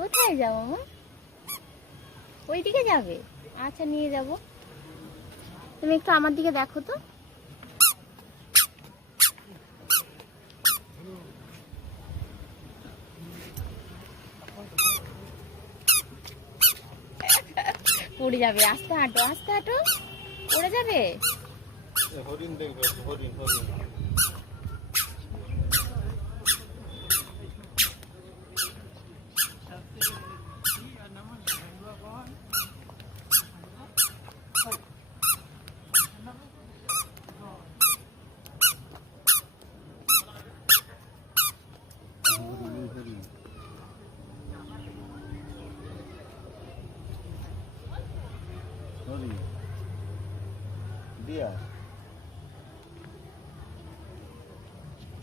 কোথায় যাব, মা? ওইদিকে যাবে। আচ্ছা নিয়ে যাব। তুমি একটু আমার দিকে দেখো তো। পড়ে যাবে। আস্তে হাঁটো আস্তে হাঁটো। পড়ে যাবে? হরিণ দেখবে, হরিণ হরিণ। হরিণ দিয়া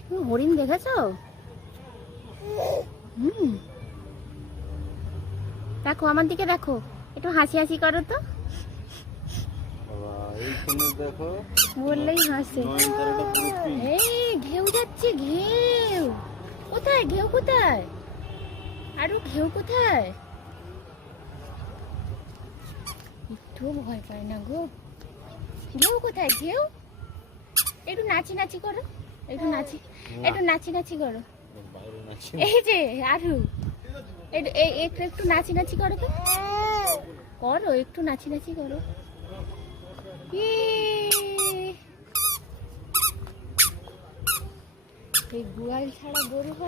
তুমি হরিণ দেখেছ? হুম। দেখো আমার দিকে দেখো। একটু হাসি হাসি করো তো। দেখো। বললেই হাসে। এই ঘেউ যাচ্ছে ঘেউ। কোথায় ঘেউ কোথায়? আরও ঘেউ কোথায়? একটু ভয় পায় না গো। ঘেউ কোথায় ঘেউ একটু নাচি নাচি করো একটু নাচি একটু নাচি নাচি করো। এই যে আরু একটু এই একটু একটু নাচি নাচি করো তো। করো একটু নাচি নাচি করো। ইয়ে। এই গুয়াল ছাড়া গরু হয়